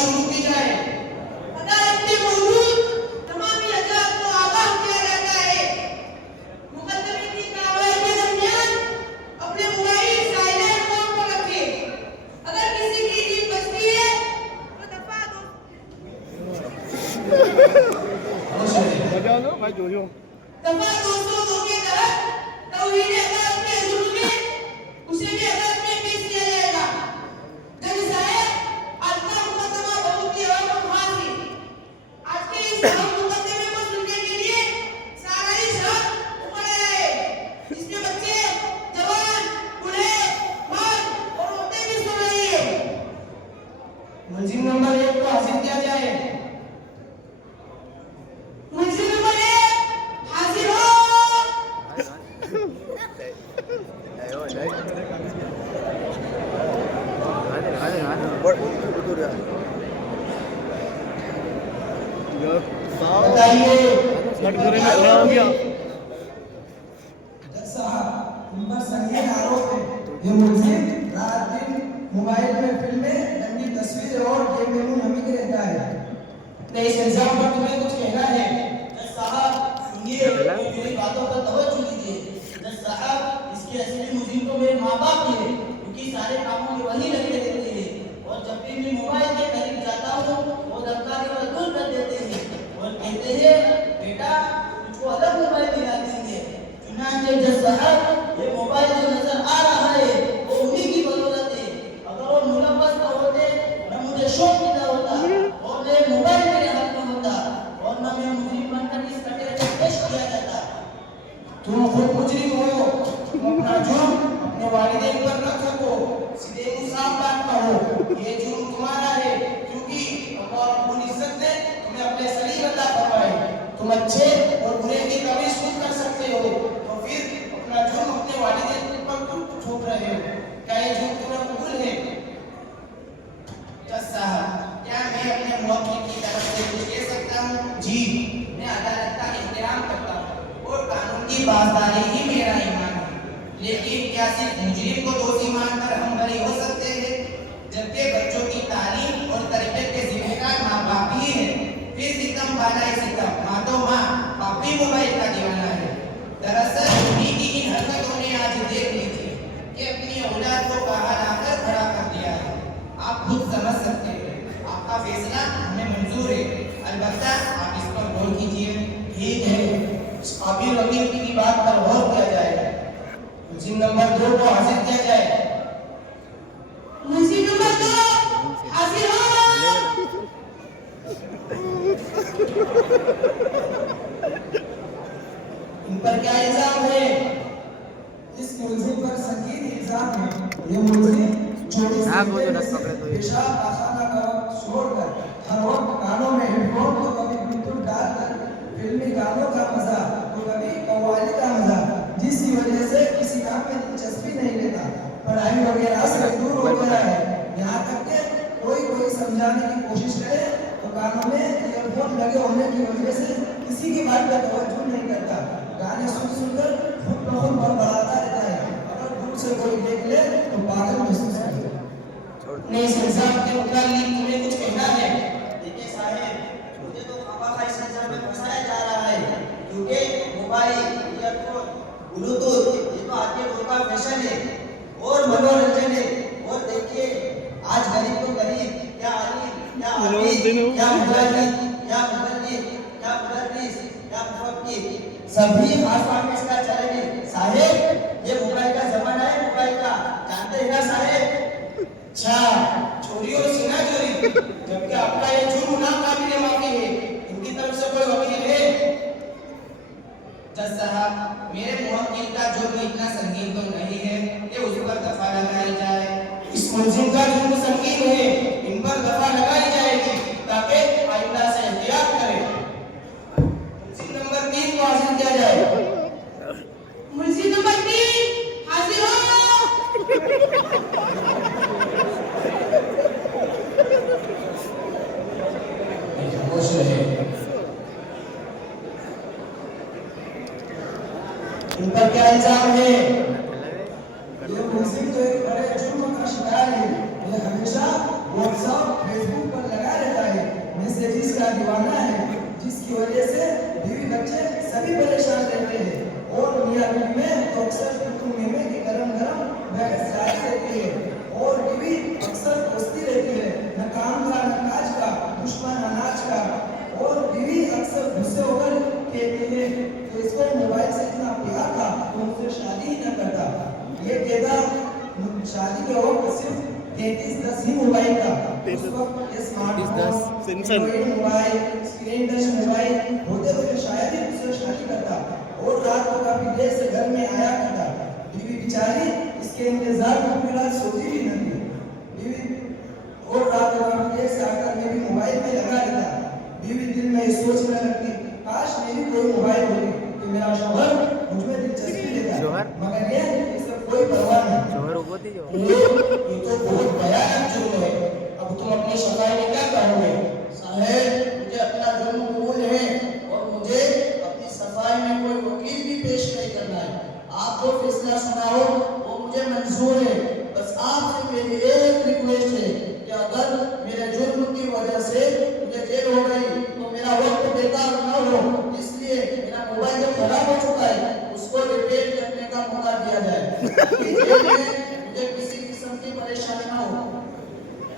शुरू की जाए। अदालत में मौजूद तमाम हजरात को आगाह किया जाता है, मुकदमे की कार्रवाई के दरमियान अपने मोबाइल साइलेंट मोड पर रखें। अगर किसी की जीभ बचती है तो दफा दफा 202 के तहत तौहीन अदालत के हुजूर में उसे भी अदालत में पेश किया जाएगा। जज साहब, आज का मुकदमा बहुत ही अहम और खास है। आज के इस अहम मुकदमे को सुनने के लिए सारा ही शहर उमड़ आया है, जिसमें बच्चे, जवान, बूढ़े, मर्द और औरतें भी सुन रही है। मुलजिम नंबर 1 को हाजिर किया जाए। मुलजिम नंबर 1 हाजिर हो। बताइए। साहब, इन पर संगीन आरोप है। ये मुलजिम रात दिन मोबाइल में फिल्में, नंगी तस्वीरें और गेम में मुंहमी रहता है। इस इल्जाम पर तुम्हें कुछ कहना है? जज साहब सुनिए, मेरी बातों पर तवज्जो दीजिए। जज साहब, इसके असली मुलजिम तो मेरे माँ बाप ही है, क्योंकि सारे कामों में वही लगे रहते हैं और जब भी मैं मोबाइल के करीब जाता हूँ वो धमकाने पर दूर कर देते हैं और कहते हैं बेटा तुझको अलग मोबाइल दिला देंगे। चुनांचे जज साहब, ये मोबाइल जो नजर आ रहा है वो उन्हीं की बदौलत है। अगर वो मुलव्वस न होते न मुझे शौक पैदा होता और ये मोबाइल मेरे हाथ में होता और न मैं मुजरिम बनकर इस कटोरे में पेश किया जाता। तुम खुद मुजरिम हो, तुम अपना जुर्म अपने वालिदैन पर न थोपो, सीधे इंसाफ बात कहो। ये जुर्म तुम्हारा है, क्योंकि अल्लाह रब्बुल इज्जत ने तुम्हें अपने सलीम अता फरमाए। तुम अच्छे और बुरे की तमीज खुद कर सकते हो, तो फिर अपना जुर्म अपने वालिदैन पर क्यों थोप रहे हो? क्या ये जुर्म तुम्हें कबूल है? जज साहब, क्या मैं अपने मुवक्किल की तरफ से कुछ कह सकता हूँ? जी, मैं अदालत का एहतराम करता हूँ और कानून की पासदारी ही मेरा ईमान है, लेकिन क्या सिर्फ मुजरिम को दोषी मानकर हम बरी हो सकते हैं, जबकि बच्चों की तालीम और तरबियत के जिम्मेदार माँ बाप ही हैं। फिर सितम वाला सितम, माँ तो माँ, बाप भी मोबाइल का दीवाना है। दरअसल उन्हीं की इन हरकतों ने आज देख ली थी कि अपनी औलाद को कहाँ लाकर खड़ा कर दिया है। आप खुद समझ सकते हैं, आपका फैसला हमें मंजूर है, अलबत्ता आप इस पर गौर कीजिए। ठीक है, इस काबिल अमीर की बात पर गौर किया जाए। मुलजिम नंबर 2 को हाजिर किया जाए। मुलजिम नंबर 2 हाजिर हो। इन पर क्या इल्जाम है? इस मुलजिम पर संगीन इल्जाम है। ये मुलजिम पेशाब पाखाना का वक्त छोड़कर हर वक्त कानों में हेडफोन तो कभी ब्लूटूथ डालकर फिल्मी गानों का मजा तो कभी कव्वाली का मजा, जिसकी वजह से किसी काम में दिलचस्पी नहीं लेता, पढ़ाई वगैरह से दूर हो गया है। यहाँ तक कि कोई समझाने की कोशिश करे तो कानों में ईयरफोन लगे होने की वजह से किसी की बात पर तवज्जो नहीं करता, गाने सुनकर खुद ब खुद बड़बड़ाता रहता है। अगर दूर से कोई देख ले तो पागल महसूस करता है। ने इस इल्जाम के मुताबिक तुम्हें कुछ कहना है? देखिए साहब, मुझे तो खामखा इस इल्जाम में फंसाया जा रहा है, क्योंकि मोबाइल, ईयरफोन, ब्लूटूथ ये तो आज के दौर का फैशन है और मनोरंजन है। और देखिए आज गरीब तो गरीब, क्या अमीर, क्या अमीर, क्या मुजाहिद, क्या मुबल्लिग, क्या मुदर्रिस, क्या मुफक्किर, सभी खास में इसका चलन है। साहेब, ये मोबाइल का जमाना है, मोबाइल का, जानते हैं ना साहेब? अच्छा, चोरी और सीना चोरी, जबकि आपका ये जुर्म नाकाबिले माफी है। इनकी तरफ से कोई वकील है? जज साहब, मेरे मुवक्किल का जुर्म इतना संगीन तो नहीं है कि उस पर दफा लगाई जाए। इस मुलजिम का जुर्म संगीन है, इन पर दफा लगाई जाएगी ताकि आइंदा से एहतियात करें। मुलजिम नंबर 3 को हाजिर किया जाए। मुलजिम नंबर 3 हाजिर हो। होश रहे। इन पर क्या इल्जाम है? ये मुलजिम तो एक बड़े जुर्म का शिकार है। ये हमेशा व्हाट्सएप, फेसबुक पर लगाए जिसकी वजह से बीवी बच्चे सभी परेशान रहते हैं। और मियां बीवी में तो अक्सर मेमे की गरम गरम बहस जारी रहती है और बीवी अक्सर कोसती रहती है, न काम का न काज का, दुश्मन अनाज का। और बीवी अक्सर गुस्से होकर कहती है तो इसको मोबाइल से इतना प्यार था तो मुझसे शादी ही न करता। ये कहता शादी के वक्त सिर्फ 3310 ही मोबाइल था। उस वक्त ये smartphone, Android mobile, screen touch mobile होते हुए शायद ही मुझसे शादी करता और रात को काफी देर से घर में आया करता। बीवी बेचारी इसके इंतजार में पूरी रात सोती भी नहीं थी। बीवी और रात को काफी देर से आकर मैं भी मोबाइल में लगा रहता। बीवी दिल में सोचने लगती काश मेरी कोई मोबाइल होती कि मेरा शौहर मुझ में दिलचस्पी लेता, मगर ये सब कोई परवाह नहीं। ये तो बहुत भयानक जुर्म है। अब तुम अपनी सफाई में क्या करोगे? साहब, मुझे अपना जुर्म कबूल है और मुझे अपनी सफाई में कोई वकील भी पेश नहीं करना है। आप जो फैसला सुनाओ वो मुझे मंजूर है। बस आपसे मेरी एक रिक्वेस्ट है कि अगर मेरे जुर्म की वजह से मुझे जेल हो गई तो मेरा वक्त बेकार न हो, इसलिए मेरा मोबाइल जो खराब हो चुका है उसको रिपेयर करने का मौका दिया जाए। मुझे किसी किस्म की परेशानी ना हो।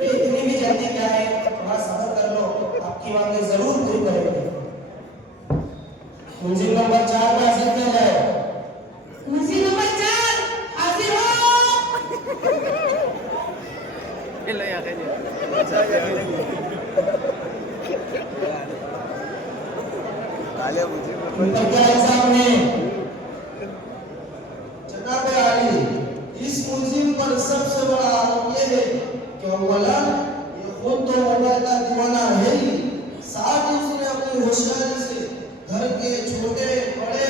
इतनी भी जल्दी क्या है, थोड़ा सब्र कर लो, आपकी मांगे जरूर पूरी करेंगे। मुंशी नंबर 4 का हाजिर किया जाए। मुंशी नंबर 4 हाजिर हो। ये लो यहाँ के काले मुझे सामने जगह पे आई। इस मुलजिम पर सबसे बड़ा आरोप ये है कि अव्वलन ये खुद तो मोबाइल का दीवाना है ही, साथ ही उसने अपनी होशियारी से घर के छोटे बड़े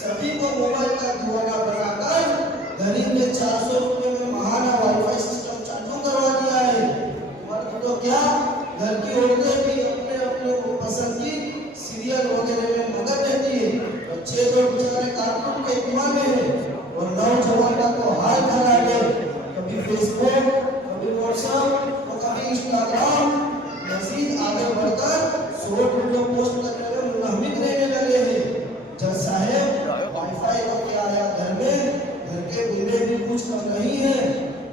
सभी को मोबाइल का दीवाना बनाकर गरीब ने 400 रुपए में महाना वाईफाई सिस्टम चालू करवा दिया है। मर्द तो क्या, घर की औरतें भी अपने अपने पसंद की सीरियल वगैरह में मगन रहती है। बच्चे तो बेचारे कार्टून के दीवाने हैं और नौजवान का तो हाल खराब है। कभी फेसबुक, कभी व्हाट्सएप तो कभी इंस्टाग्राम, मजीद आगे बढ़कर शॉर्ट वीडियो पोस्ट करने में मुनहमिक रहने लगे हैं। जज साहब, वाईफाई तो क्या आया घर में, घर के बिल्ले भी कुछ कम नहीं है।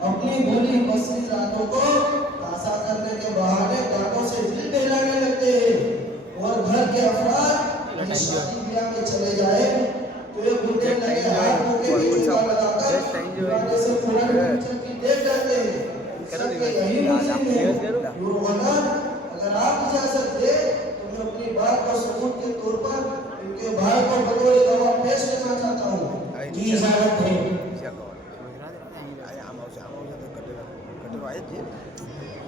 अपनी भली बसरी रातों को ताज़ा करने के बहाने गानों से दिल बहलाने लगते हैं और घर के अफराद शादी ब्याह में चले जाए तो ये बुढ़े लगे हाथ मुंह के बीच में लगाकर गाने से पूरा पिक्चर की देख जाते हैं। सबके यही मुझे है युवना, अगर आप इजाजत दे तो मैं अपनी बात को सबूत के तौर पर इनके भाई को बतौर गवाह पेश करना चाहता हूँ। जी इजाजत है।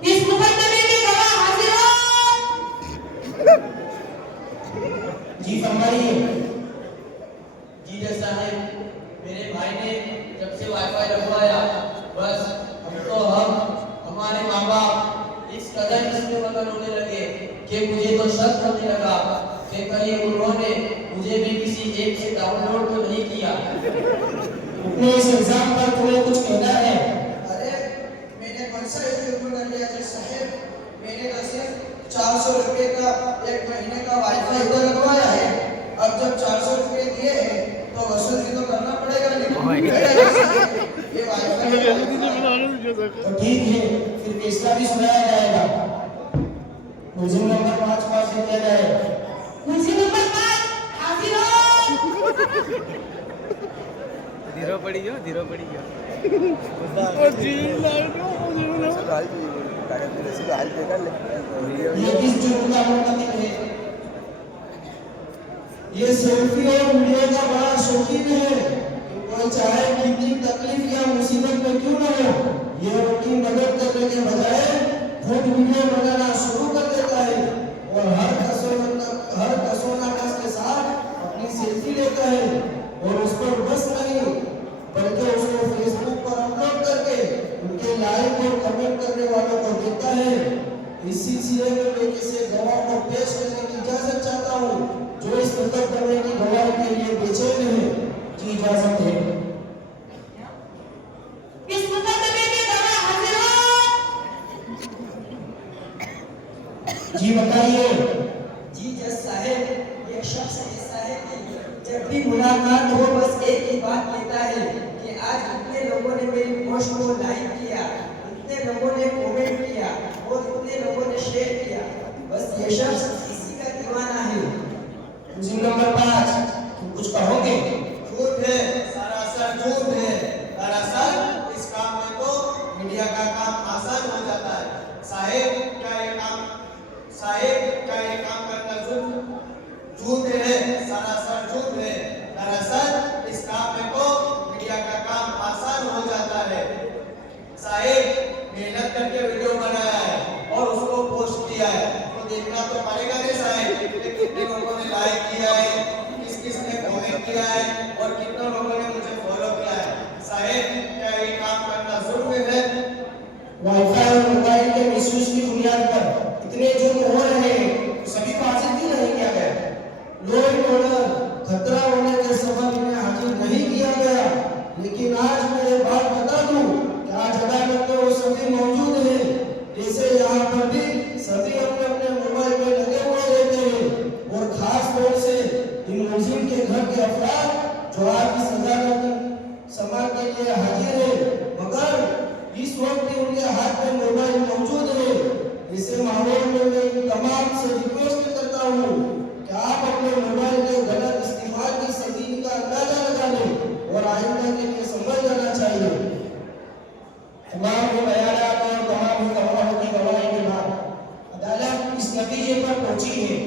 इस मुकदमे के गवाह हाजिर हो। जी फरमाइए। जी जज साहब, मेरे भाई ने जब से वाईफाई लगवाया बस हमारे माँ बाप इस कदर इसमें मगन होने लगे कि मुझे तो शक होने लगा कि कहीं उन्होंने मुझे भी किसी ऐप से डाउनलोड तो नहीं किया। अपने इस एग्जाम पर तुम्हें कुछ कहना है? अरे मैंने कौन सा जुर्म कर लिया जज साहब? मैंने तो सिर्फ 400 रुपए का एक महीने का वाईफाई इधर लगवाया है। अब जब 400 रुपए दिए हैं तो वसूल भी तो करना पड़ेगा नहीं। ये वाईफाई तो ठीक है, फिर फैसला भी सुनाया जाएगा। मुझे नंबर 5 पास किया जाए। मुझे नंबर 5 हाजिर हो। धीरो पड़ी गयो ये किस जुर्म का मुकदमा है? ये सेल्फी और वीडियो का बड़ा शौकीन है। कोई चाहे कितनी तकलीफ या मुसीबत में क्यों न हो, ये उनकी मदद करने के बजाय खुद वीडियो बनाना शुरू कर देता है और हर कसोनाकस के साथ अपनी सेल्फी लेता है और उस पर बस नहीं बल्कि उसको फेसबुक पर अपलोड करके उनके लाइक और कमेंट करने वालों को देता है। इस सिलसिले में मैं किसी गवाह को पेश करने की इजाजत चाहता हूँ जो इस मुकदमे की गवाही के लिए बेचैन है। जी इजाजत है। इस मुकदमे के गवाह हाजिर हो। जी बताइए। जी जज साहब, जब भी मुलाकात हो बस एक ही बात कहता है कि आज इतने लोगों ने मेरी पोस्ट को लाइक किया, इतने लोगों ने कमेंट किया और इतने लोगों ने शेयर किया। बस ये शख्स इसी का दीवाना है। मुस्लिम नंबर 5, तुम कुछ कहोगे? झूठ है, सरासर झूठ है। दरअसल इस काम में तो मीडिया का काम आसान हो जाता है। साहेब क्या ये काम करना झूठ है, सरासर झूठ है। दरअसल इस काम में तो मीडिया का काम आसान हो जाता है। साहेब मेहनत करके वीडियो बनाया है और उसको पोस्ट किया है, तो देखना तो पड़ेगा नहीं साहेब कि कितने लोगों ने लाइक किया है, किस ने कमेंट किया है और कितने लोगों ने मुझे फॉलो किया है। साहेब क्या ये काम करना जुर्म है? वाईफाई और मोबाइल के मिसयूज की बुनियाद पर इतने जुर्म हो रहे हैं, तो सभी को हाजिर क्यों नहीं किया गया? लॉ एंड ऑर्डर खतरा होने के सबब इन्हें हाजिर नहीं किया गया। लेकिन आज मैं ये बात बता दूं कि आज अदालत में वो सभी मौजूद हैं। जैसे यहाँ पर भी सभी अपने अपने मोबाइल में लगे हुए रहते हैं और खास तौर से इन मुलजिम के घर के अफराद जो आज की सजा समाज के लिए हाजिर है, मगर इस वक्त भी उनके हाथ में मोबाइल मौजूद है। इसे माहौल में मैं तमाम से रिक्वेस्ट करता हूँ कि आप अपने मोबाइल के गलत इस्तेमाल की संगीन का अंदाजा लगा लें और आइंदा के लिए समझ जाना चाहिए। तमाम बयानात और तमाम गवाहों की गवाही के बाद अदालत इस नतीजे पर पहुंची है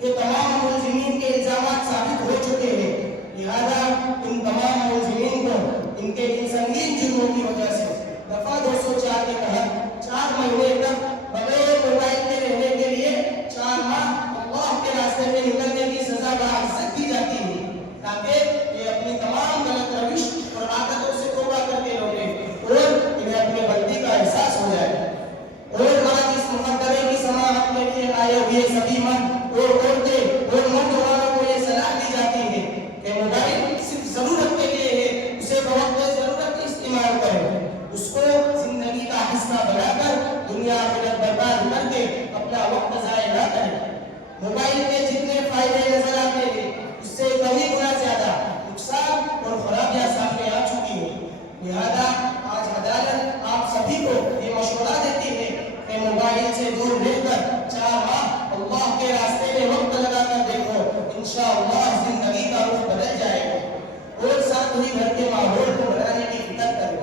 कि तमाम मुलजिमीन के इल्जामात साबित हो चुके हैं। लिहाजा इन तमाम मुलजिमीन को इनके इन संगीन जुर्मों की वजह से दफा 204 के तहत 4 महीने तक बगैर मोबाइल के रहने के लिए 4 माह अल्लाह के रास्ते में निकलने की सजा बहाल की जाती है, ताकि ये अपनी तमाम गलत रविश और आदतों से तौबा करके लौटे और इन्हें अपने गलती का एहसास हो जाए। और आज इस मुकद्दमे की समाअत के लिए आए हुए सभी मर्द और औरतें और नौजवानों को ये सलाह दी जाती है कि मोबाइल सिर्फ जरूरत के लिए है, उसे बवक्त जरूरत इस्तेमाल करें, उसको जिंदगी का हिस्सा बनाकर दुनिया आखिरत बर्बाद करके अपना वक्त ज़ाया न करें। मोबाइल के जितने फायदे नजर आते हैं उससे कई गुना ज्यादा नुकसान और खराबियां सामने आ चुकी हैं। लिहाजा आज अदालत आप सभी को ये मशवरा देती है कि मोबाइल से दूर रहकर 4 माह अल्लाह के रास्ते में वक्त लगाकर देखो, इंशाअल्लाह जिंदगी का रुख बदल जाएगा और साथ ही घर के माहौल को बनाने की फिक्र करें।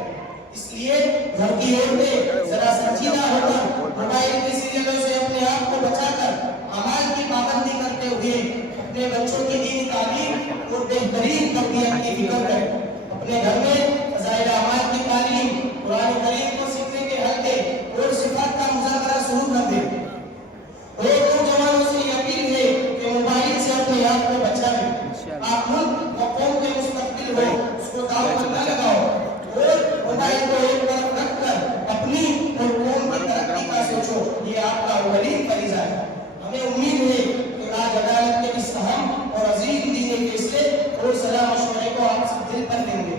इसलिए घर की औरतें जरा संजीदा होकर मोबाइल के सीरियलों से अपने आप को बचाकर अमाल की पाबंदी करते हुए अपने बच्चों की दीनी तालीम और बेहतरीन तरबियत की फिक्र करें। अपने घर में फज़ाइल अमाल की तालीम, कुरान करीम को सीखने के हल्के और सिफात का मुज़ाकरा शुरू कर दें। और नौजवानों से ये अपील है कि मोबाइल से अपने आप को बचाएं। आप मुल्क व कौम के मुस्तकबिल हो, उसको दाव पर न लगाओ और मोबाइल को एक तरफ रखकर अपनी और कौम की तरक्की का सोचो। ये आपका अव्वलीन फरीज़ा है। हमें उम्मीद है कि आज अदालत के इस अहम और अजीम दीनी फैसले और सलाह मशवरे को आप सब दिल पर लेंगे।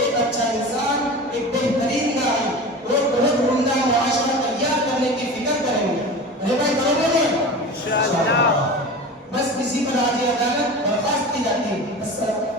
एक अच्छा इंसान, एक बेहतरीन नाई और बहुत उम्दा मुआशरा तैयार करने की फिक्र करेंगे। अरे भाई करोगे ना? बस इसी पर आज ये अदालत बर्खास्त की जाती है। अस्सलाम।